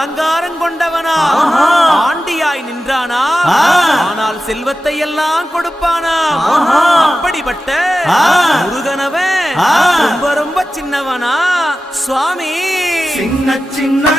அலங்காரம் கொண்டவனா, ஆண்டியாய் நின்றானா, ஆனால் செல்வத்தை எல்லாம் கொடுப்பானா. அப்படிப்பட்ட முருகனவன் ரொம்ப ரொம்ப சின்னவனா சுவாமி. சின்ன சின்ன